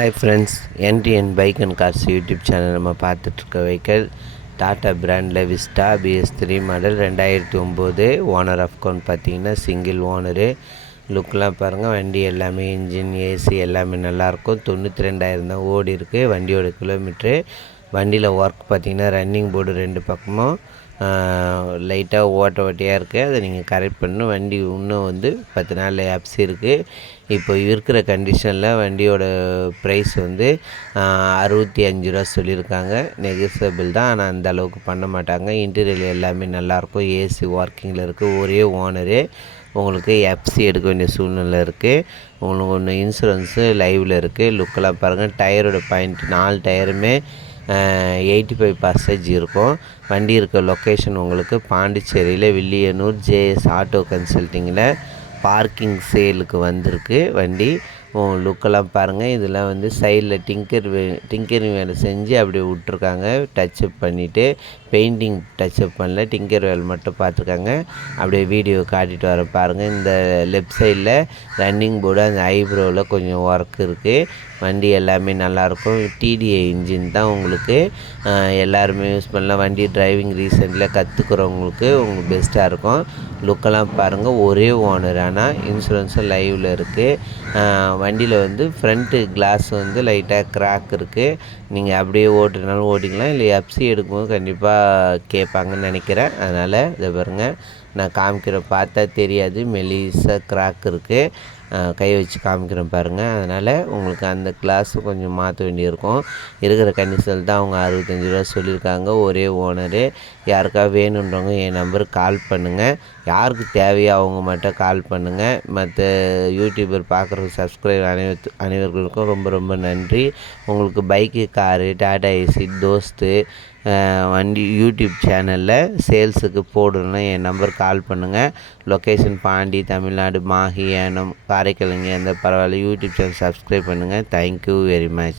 Hi friends, NTN bike and cars YouTube channel நம்ம பார்த்துட்ருக்க vehicle tata பிராண்டில் Vista BS3 model 2009. Owner account பார்த்தீங்கன்னா single owner. லுக்கெலாம் பாருங்கள், வண்டி எல்லாமே இன்ஜின் ஏசி எல்லாமே நல்லாயிருக்கும். 92,000 தான் ஓடி இருக்குது வண்டியோட கிலோமீட்ரு. வண்டியில் ஒர்க் பார்த்திங்கன்னா ரன்னிங் போர்டு 2 பக்கமும் லைட்டாக ஓட்டையாக இருக்குது. அதை நீங்கள் கரெக்ட் பண்ணணும். வண்டி இன்னும் 10 நாள் ஆப்ஸ் இருக்குது. இப்போ இருக்கிற கண்டிஷனில் வண்டியோட ப்ரைஸ் 65 ரூபா சொல்லியிருக்காங்க. நெகோசியபிள் தான், ஆனால் அந்த அளவுக்கு பண்ண மாட்டாங்க. இன்டீரியர் எல்லாமே நல்லாயிருக்கும். ஏசி ஒர்க்கிங்கில் இருக்குது. ஒரே ஓனரு. உங்களுக்கு எஃப்சி எடுக்க வேண்டிய சூழ்நிலை இருக்குது. உங்களுக்கு ஒன்று இன்சூரன்ஸு லைவில் இருக்குது. லுக்கெல்லாம் பாருங்கள். டயரோட பாயிண்ட் 4 டயருமே 85% இருக்கும். வண்டி இருக்க லொக்கேஷன் உங்களுக்கு பாண்டிச்சேரியில் வில்லியனூர் JS ஆட்டோ கன்சல்ட்டிங்கில் பார்க்கிங் சேலுக்கு வந்திருக்கு வண்டி. லுக்கெல்லாம் பாருங்கள். இதெல்லாம் சைடில் டிங்கரிங் வேலை செஞ்சு அப்படியே விட்ருக்காங்க. டச்சப் பண்ணிவிட்டு பெயிண்டிங் டச்சப் பண்ணல, டிங்கர் வேலை மட்டும் பார்த்துருக்காங்க. அப்படியே வீடியோ காட்டிட்டு வர பாருங்கள். இந்த லெஃப்ட் சைடில் ரன்னிங் போர்டு, அந்த ஐப்ரோவில் கொஞ்சம் ஒர்க் இருக்குது. வண்டி எல்லாமே நல்லாயிருக்கும். TDI இன்ஜின் தான் உங்களுக்கு எல்லாருமே யூஸ் பண்ணலாம். வண்டி டிரைவிங் ரீசெண்டில் கற்றுக்குறவங்களுக்கு உங்களுக்கு பெஸ்ட்டாக இருக்கும். லுக்கெல்லாம் பாருங்கள். ஒரே ஓனர், ஆனால் இன்சூரன்ஸும் லைவில் இருக்குது. வண்டியில் ஃப்ரண்ட்டு கிளாஸ் லைட்டாக கிராக் இருக்குது. நீங்கள் அப்படியே ஓட்டுனாலும் ஓட்டிக்கலாம், இல்லை எஃப்சி எடுக்கும்போது கண்டிப்பாக கேட்பாங்கன்னு நினைக்கிறேன். அதனால் இதை பாருங்கள், நான் காமிக்கிறேன், பார்த்தா தெரியாது, மெலிசாக கிராக் இருக்குது. கை வச்சு காமிக்கிறேன் பாருங்கள். அதனால் உங்களுக்கு அந்த கிளாஸு கொஞ்சம் மாற்ற வேண்டியிருக்கும். இருக்கிற கண்டிஷனில் தான் அவங்க 65 ரூபா சொல்லியிருக்காங்க. ஒரே ஓனரு. யாருக்காவது வேணுன்றவங்க என் நம்பருக்கு கால் பண்ணுங்கள். யாருக்கு தேவையோ அவங்க மட்டும் கால் பண்ணுங்கள். மற்ற யூடியூபர் பார்க்குற சப்ஸ்கிரைப் அனைவர்களுக்கும் ரொம்ப ரொம்ப நன்றி. உங்களுக்கு பைக்கு, காரு, டாடா ஏசி, தோஸ்து வண்டி யூடியூப் சேனலில் சேல்ஸுக்கு போடணுன்னா என் நம்பர் கால் பண்ணுங்கள். லொக்கேஷன் பாண்டி, தமிழ்நாடு, மாஹி, ஏனம், காரைக்கிழங்கு எந்த பரவாயில்ல. யூடியூப் சேனல் சப்ஸ்கிரைப் பண்ணுங்கள். Thank you very much.